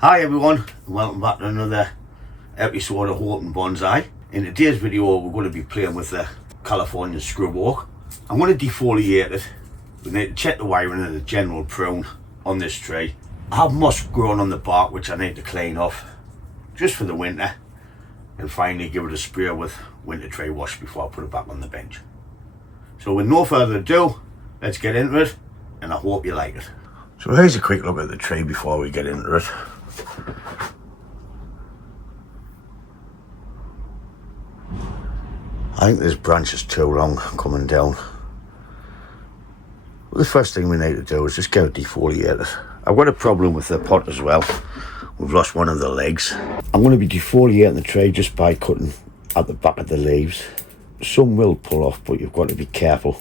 Hi everyone, and welcome back to another episode of Horton Bonsai. In today's video we're going to be playing with the Californian scrub oak. I'm going to defoliate it. We need to check the wiring and the general prune on this tree. I have moss growing on the bark which I need to clean off just for the winter, and finally give it a spray with winter tree wash before I put it back on the bench. So with no further ado, let's get into it, and I hope you like it. So here's a quick look at the tree before we get into it. I think this branch is too long coming down. Well, the first thing we need to do is just get it defoliated. I've got a problem with the pot as well. We've lost one of the legs. I'm going to be defoliating the tree just by cutting at the back of the leaves. Some will pull off, but you've got to be careful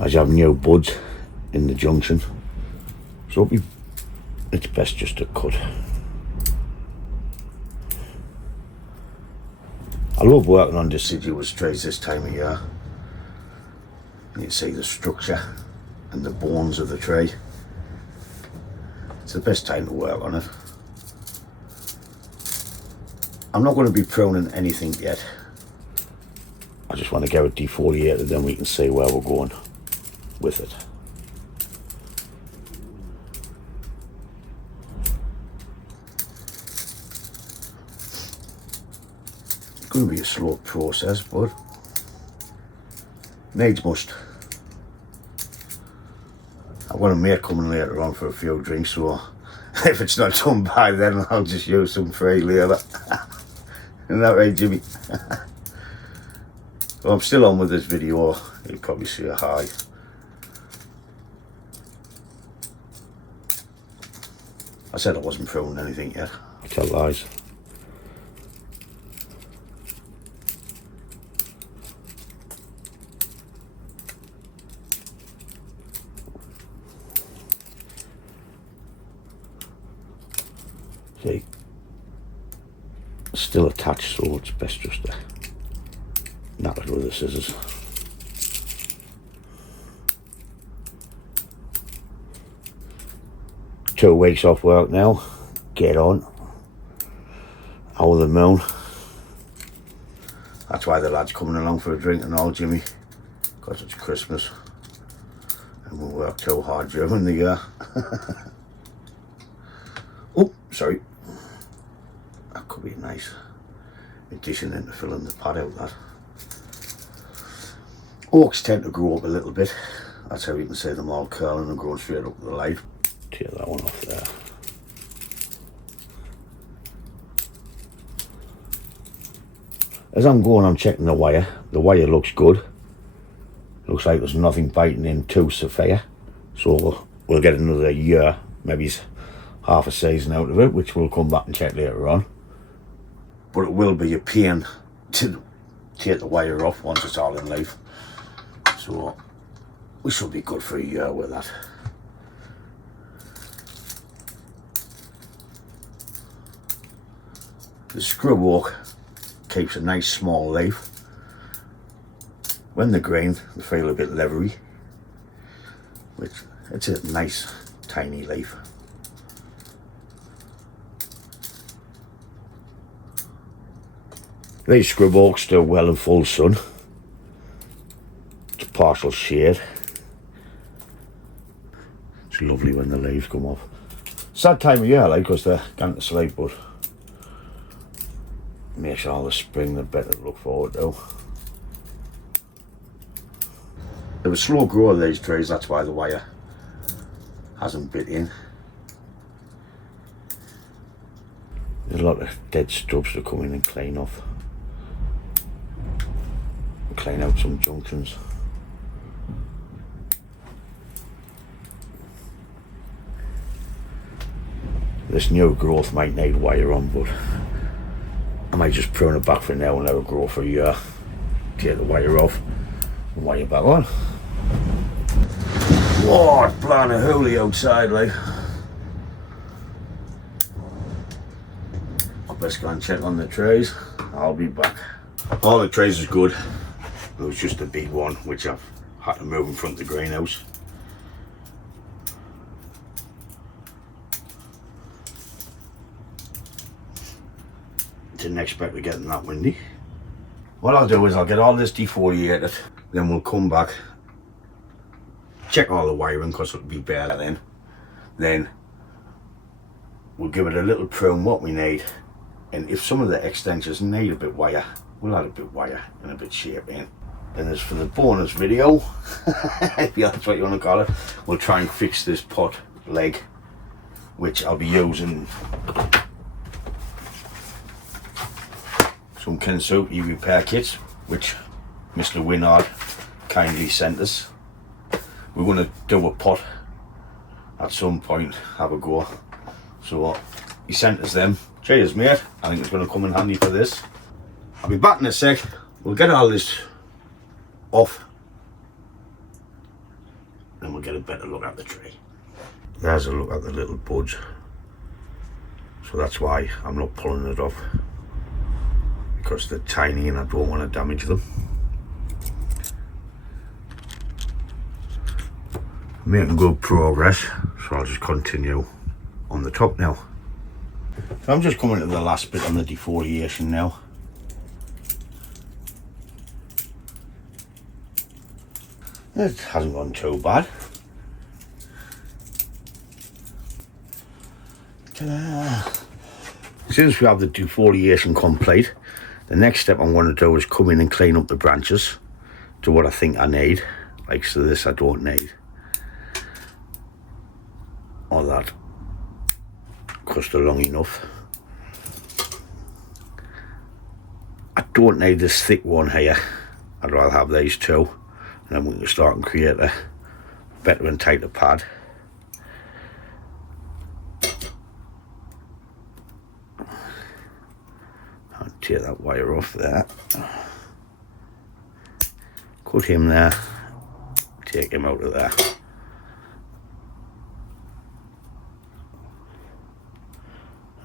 as you have new buds in the junction. So it's best just to cut. I love working on deciduous trees this time of year. You can see the structure and the bones of the tree. It's the best time to work on it. I'm not going to be pruning anything yet. I just want to get it defoliated, then we can see where we're going with it. It's going to be a slow process, but needs must. I've got a mate coming later on for a few drinks, so if it's not done by then, I'll just use some free labour. Isn't that right, Jimmy? Well, I'm still on with this video. You'll probably see a hi. I said I wasn't pruning anything yet. I tell lies. See, it's still attached, so it's best just to nap it with the scissors. Two weeks off work now. Get on. Over the moon. That's why the lad's coming along for a drink and all, Jimmy. Because it's Christmas. And we work too hard during the year. Oh, sorry. That could be a nice addition into filling the pad out, that. Oaks tend to grow up a little bit. That's how you can see them all curling and growing straight up to the light. Tear that one off there. As I'm going, I'm checking the wire. The wire looks good. Looks like there's nothing biting in too severe. So we'll get another year, maybe half a season out of it, which we'll come back and check later on. But it will be a pain to take the wire off once it's all in leaf. So we should be good for a year with that. The scrub oak keeps a nice small leaf. When they're green, they feel a bit leathery, which it's a nice tiny leaf. These scrub oaks do well in full sun. It's a partial shade. It's lovely when the leaves come off. Sad time of year, like, because they're going to sleep, but makes all the spring the better to look forward to. They're a slow grower, these trees, that's why the wire hasn't bit in. There's a lot of dead stubs to come in and clean off. Clean out some junctions. This new growth might need wire on, but I might just prune it back for now and let it grow for a year. Take the wire off and wire back on. Whoa, it's blowing a hoolie outside, like. I'll best go and check on the trees. I'll be back. All the trees is good. It was just a big one which I've had to move in front of the greenhouse. didn't expect to get that windy. What I'll do is I'll get all this defoliated, then we'll come back, check all the wiring because it'll be better then. Then we'll give it a little prune what we need, and if some of the extensions need a bit wire, we'll add a bit wire and a bit shape in. And as for the bonus video, if that's what you want to call it, we'll try and fix this pot leg, which I'll be using some Kensuke repair kits, which Mr. Winard kindly sent us. We're going to do a pot at some point, have a go. So he sent us them. Cheers mate, I think it's going to come in handy for this. I'll be back in a sec. We'll get all this off, and we'll get a better look at the tree. There's a look at the little buds. So that's why I'm not pulling it off, because they're tiny and I don't want to damage them. Making good progress, so I'll just continue on the top now. So I'm just coming to the last bit on the defoliation now. It hasn't gone too bad. Ta-da. Since we have the defoliation complete, the next step I'm going to do is come in and clean up the branches to what I think I need. Like, so this I don't need, or that, because they're long enough. I don't need this thick one here. I'd rather have these two, and then we can start and create a better and tighter pad. I'll tear that wire off there. Cut him there. Take him out of there.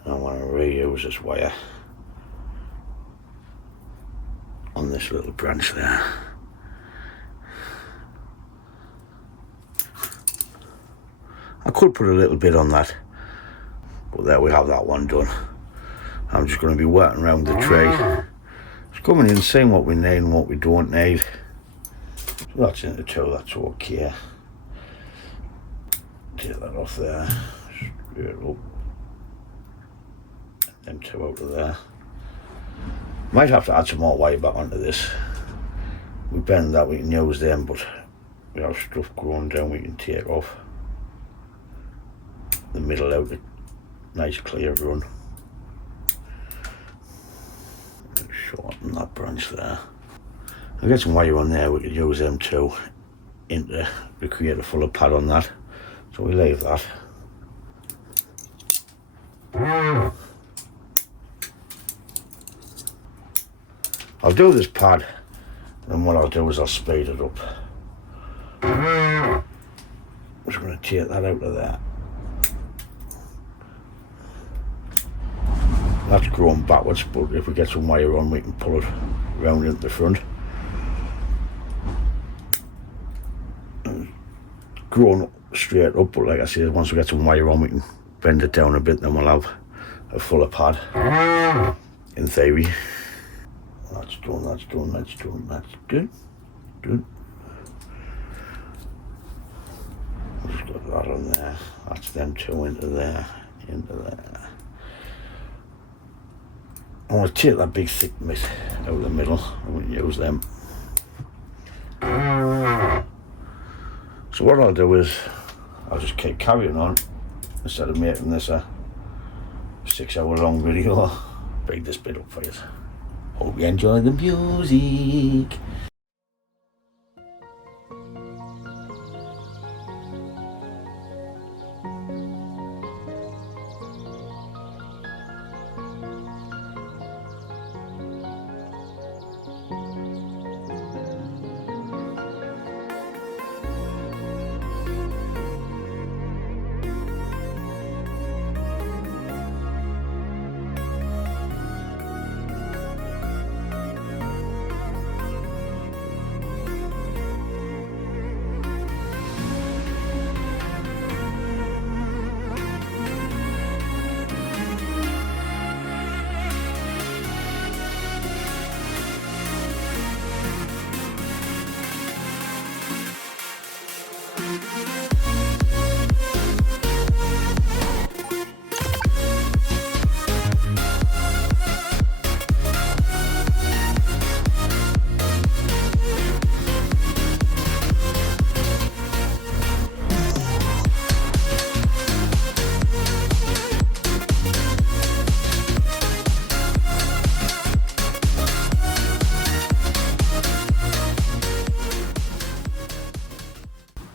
I want to reuse this wire on this little branch there. I could put a little bit on that, but there we have that one done. I'm just going to be working around the tree, just coming in, seeing what we need and what we don't need. So that's into two, that's okay. Take that off there, straight up. Them two out of there. Might have to add some more wire back onto this. We bend that, we can use them, but we have stuff growing down we can take off. The middle out, a nice clear run. Shorten that branch there. I'll get some wire on there, we could use them too to create a fuller pad on that. So we leave that. I'll do this pad, and what I'll do is I'll speed it up. I'm just going to take that out of there. That's growing backwards, but if we get some wire on, we can pull it round into the front. Growing straight up, but like I said, once we get some wire on, we can bend it down a bit, then we'll have a fuller pad, in theory. That's done, that's done, that's done, that's good. Good. Just got that on there. That's them two into there, into there. I want to take that big thick bit out of the middle. I won't use them. So what I'll do is I'll just keep carrying on instead of making this a 6-hour long video. Break this bit up for you. Hope you enjoy the music.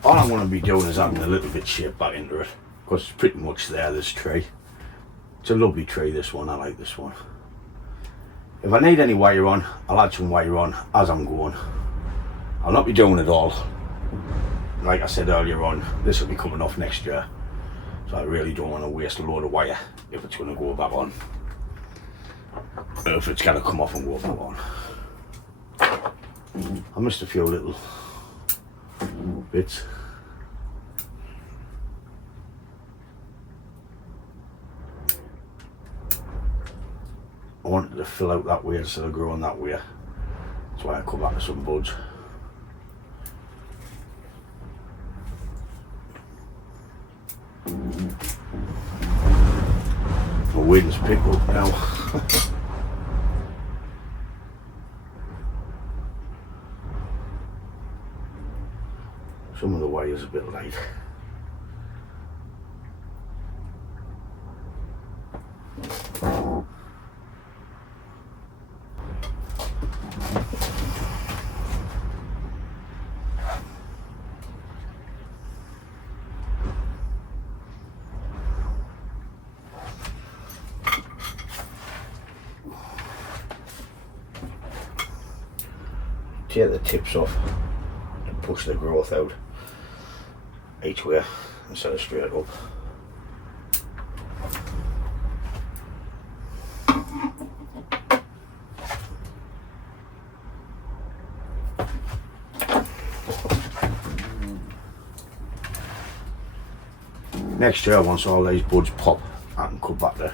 all I'm going to be doing is adding a little bit shape back into it, because it's pretty much there, this tree. It's a lovely tree, this one. I like this one. If I need any wire on, I'll add some wire on as I'm going. I'll not be doing it all. Like I said earlier on, this will be coming off next year, so I really don't want to waste a load of wire if it's going to go back on, or if it's going to come off and go back on. I missed a few little bits. I wanted to fill out that way instead of growing that way. That's why I come back to some buds. The wind's picked up now. Some of the wire's a bit light. Take the tips off and push the growth out each way instead of straight up. Next year, once all these buds pop, I can cut back to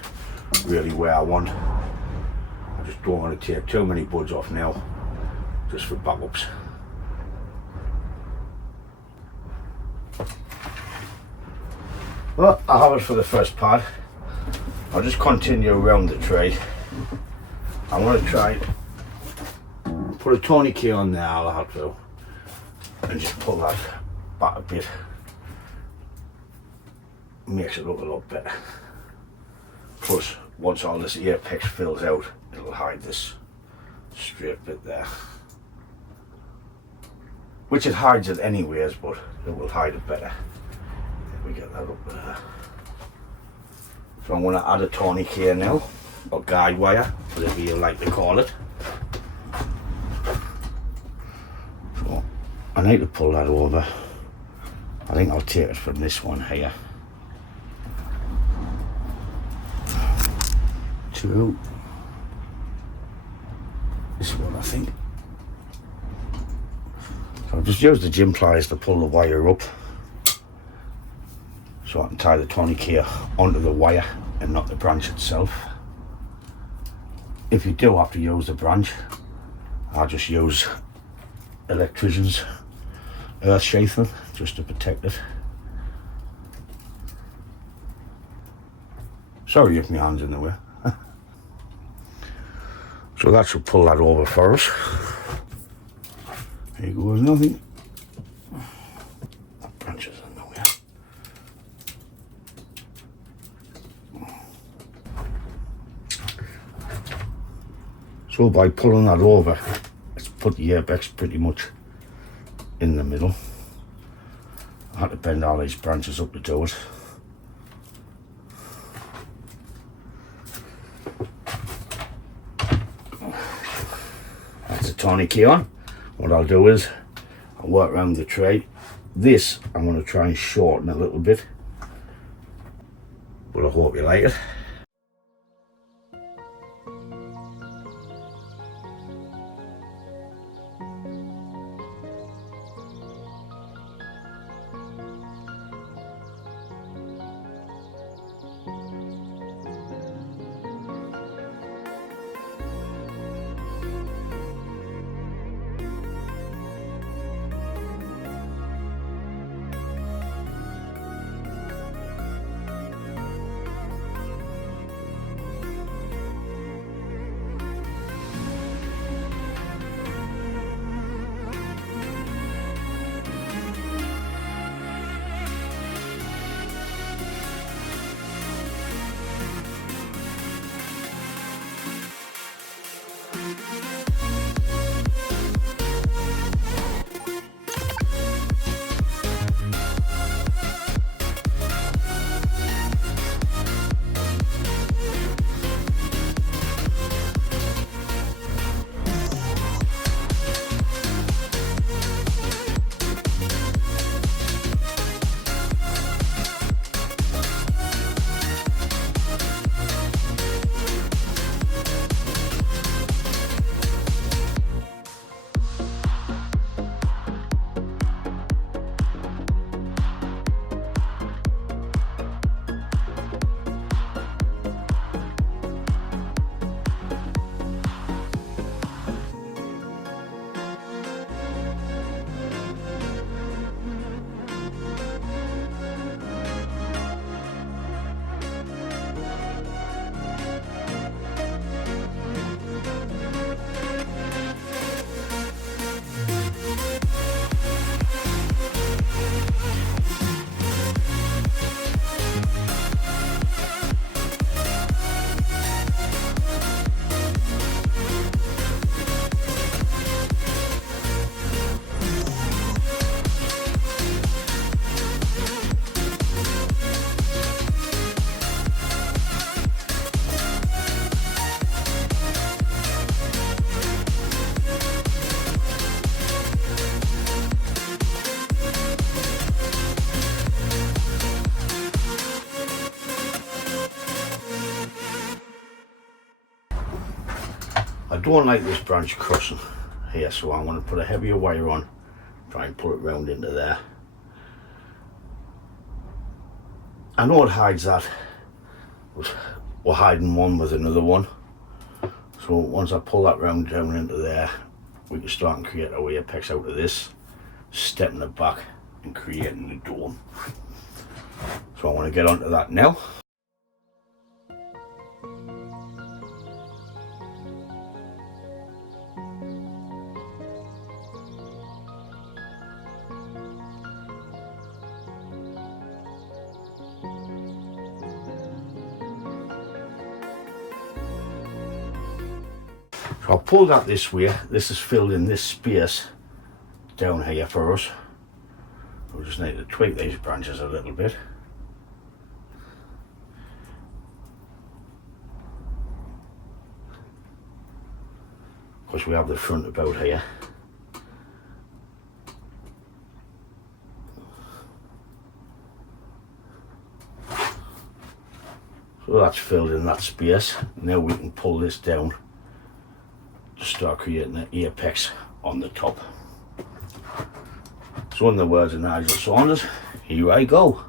really where I want. I just don't want to take too many buds off now, just for backups. Well, I have it for the first part. I'll just continue around the tree. I want to try put a tourniquet on there. I'll have to, and just pull that back a bit. Makes it look a lot better. Plus, once all this apex fills out, it'll hide this straight bit there. Which it hides it anyways, but it will hide it better if we get that up there. So I'm going to add a tourniquet now, or guide wire, whatever you like to call it. So I need to pull that over. I think I'll take it from this one here. To this one, I think. So I'll just use the gym pliers to pull the wire up, so I can tie the tourniquet onto the wire and not the branch itself. If you do have to use the branch, I'll just use electrician's earth sheathing just to protect it. Sorry if my hand's in the way. So that should pull that over for us. Here goes nothing. That branch is in the way. So by pulling that over, it's put the apex pretty much in the middle. I had to bend all these branches up to do it. That's the tourniquet on. What I'll do is I'll work around the tray. This I'm going to try and shorten a little bit, but I hope you like it. don't like this branch crossing here, so I'm going to put a heavier wire on, try and pull it round into there. I know it hides that, but we're hiding one with another one. So once I pull that round down into there, we can start and create our apex out of this, stepping it back and creating the dome. So I want to get onto that now. So I'll pull that this way. This is filled in this space down here for us. We just need to tweak these branches a little bit. Because we have the front about here. So that's filled in that space. Now we can pull this down to start creating the apex on the top. So in the words of Nigel Saunders, here I go.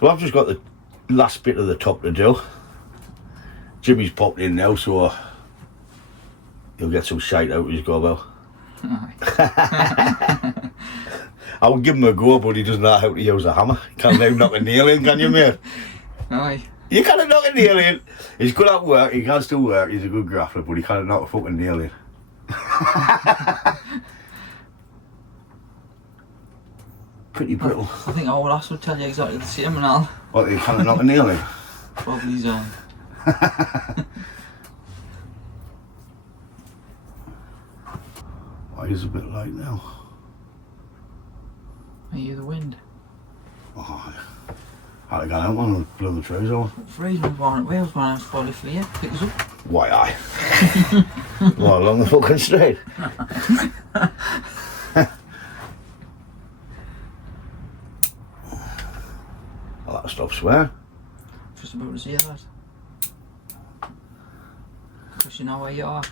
So I've just got the last bit of the top to do. Jimmy's popped in now, so he'll get some shite out as you go about. I would give him a go, but he doesn't know how to use a hammer. You can't now knock a nail in, can you, mate? Aye. You can't knock a nail in. He's good at work, he can still work, he's a good grafter, but he can't knock a fucking nail in. Pretty brittle. I think our lass would tell you exactly the same and all. What, you can't knock a nail in? Probably so. Why is it a bit light now? I hear the wind. Oh, I'd have gone out one and blown the trees over. Freezing was one at Wales when I was probably flea. Pick us up. Why I? Well, along the fucking street. I'll have to stop swearing. Just about to say that. Because you know where you are.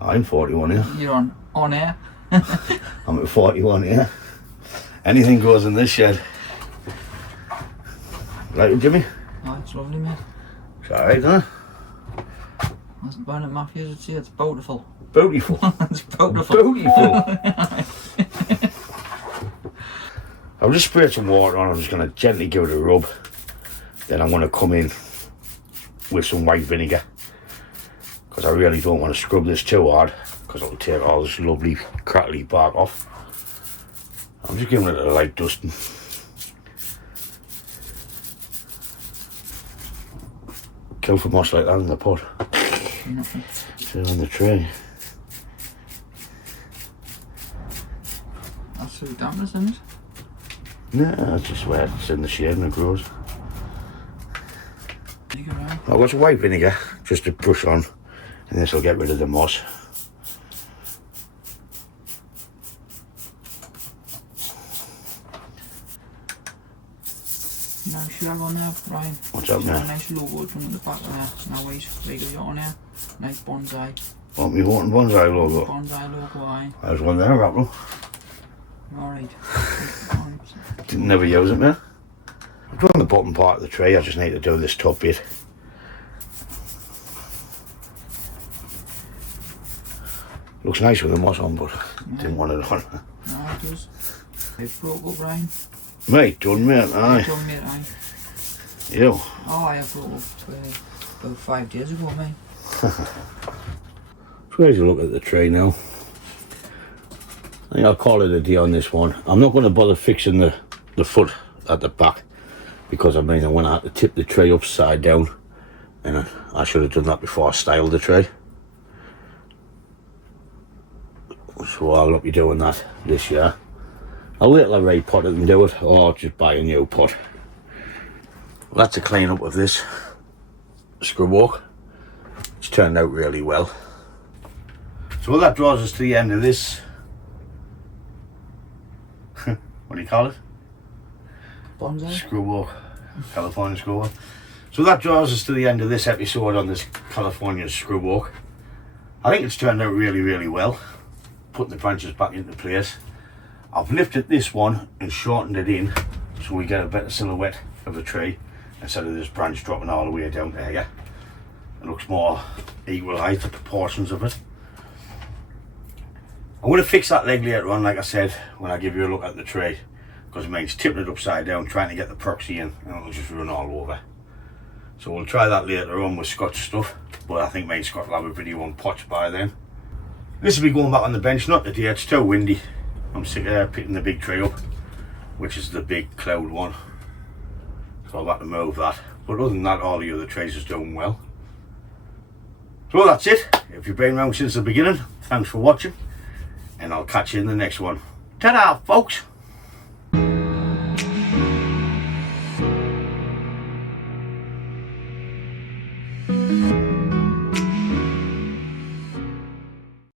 I'm 41 here. You're on air. I'm at 41 here. Anything goes in this shed. Like it, Jimmy? Oh, it's lovely, mate. It's alright, isn't it? That's Bernard Matthews would say, it's beautiful. Beautiful. It's beautiful. Beautiful. I'll just spray some water on. I'm just going to gently give it a rub. Then I'm going to come in with some white vinegar, because I really don't want to scrub this too hard, because it'll take all this lovely crackly bark off. I'm just giving it a light dusting. Kill for moss like that in the pot. Nothing. Sit on the tray. That's so dampness, isn't it? Nah, it's just where it's in the shade and it grows. You go around. I've got some white vinegar just to brush on, and this will get rid of the moss. Nice you have on there, Brian. What's up Got a now? nice logo at the back of there. Now wait, on there. Nice bonsai. Want me Horton Bonsai logo? Bonsai logo, aye. There's one there, Apple. Alright. Didn't never use it, man. I've done the bottom part of the tray, I just need to do this top bit. Looks nice with the moss on, but didn't want it on. No, it does. It broke up, Brian. Mate, done, mate, aye. Done, mate, aye. You. Oh, I broke up about 5 days ago, mate. So here's a look at the tray now. I think I'll call it a day on this one. I'm not going to bother fixing the foot at the back, because I mean, I want to have to tip the tray upside down, and I should have done that before I styled the tray. So I'll not be doing that this year. I'll wait till I repot it and do it, or just buy a new pot. Well, that's a clean up of this scrub walk. It's turned out really well. So that draws us to the end of this. What do you call it? Bonsai? Screw walk. California screw walk. So that draws us to the end of this episode on this California screw walk. I think it's turned out really, really well. Putting the branches back into place. I've lifted this one and shortened it in so we get a better silhouette of the tree instead of this branch dropping all the way down to here. It looks more equal height, the proportions of it. I'm going to fix that leg later on, like I said, when I give you a look at the tray, because it means tipping it upside down, trying to get the proxy in, and it'll just run all over. So we'll try that later on with Scott's stuff, but I think me and Scott will have a video on pots by then. This will be going back on the bench, not today, it's too windy. I'm sick of picking the big tree up, which is the big cloud one. So I'll have to move that. But other than that, all the other trays is doing well. So that's it. If you've been around since the beginning, thanks for watching. And I'll catch you in the next one. Ta-da, folks!